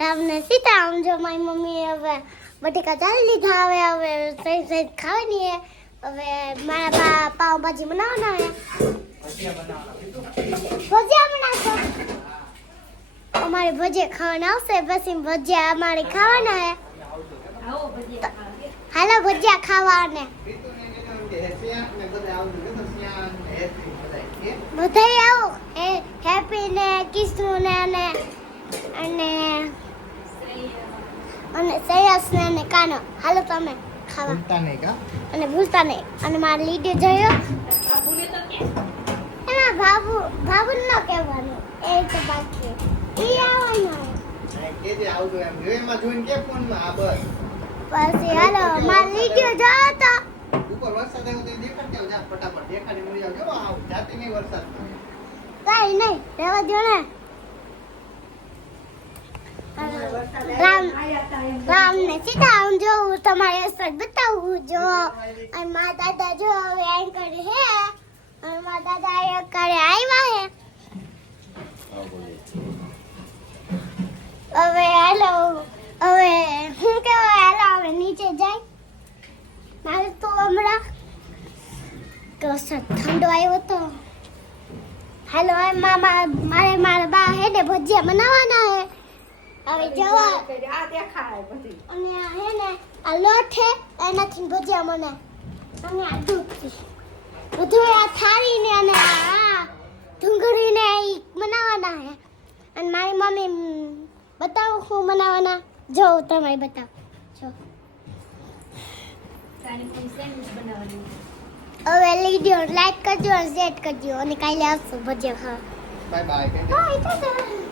રામને સીતા આમ જો મારી મમ્મી હવે બટેકા ચાલી લીધા હવે સહી સહી ખાવાની હે હવે મારા પાવભાજી બનાવવાના હે ભજીયા બનાવશો અમારે ભજીયા ખાવાના આવશે પછી ભજીયા અમારે ખાવાના હે હાલો ભજીયા ખાવાને બધાય આવો હેપી ને કિસ્તુ ને અને સયાસ ને અને કાનો હાલો તમે ખાવા ભૂલતા નહીં અને મારો લીડો જોયો એમાં બાબુ ન કહેવાનું એ તો બાકી ઈ આવવાનું પછી હાલો મારો લીડો જોયો તો કઈ નહીં રહેવા દો ને રામ ને સીધા આમ જોઉં તમારે અસર બતાવું જો અને મારા દાદા જો હવે એમ કરે હે અને મારા દાદા એમ કરે આવ્યા હે હવે હાલો હવે હું કેવાય હાલો હવે નીચે જાય મારે તો હમણાં તો ઠંડો આવ્યો તો હાલો મારા બા હે ને ભજીયા બનાવવાના હે હવે જવા આ દેખાય બધી અને હે ને આ લોટ હે એનાથી ભજીયા મને અને આ દૂધ બધું આ થાળી ને અને આ ડુંગળી ને ઈ બનાવવાના હે અને મારી મમ્મી બતાવો શું બનાવવાના જો તમે બતાવો જો તારી કોઈ સેન્ડવિચ બનાવવાની હવે વિડિયો લાઈક કરજો અને શેર કરજો અને કાલે આવશું ભજીયા ખાવા બાય બાય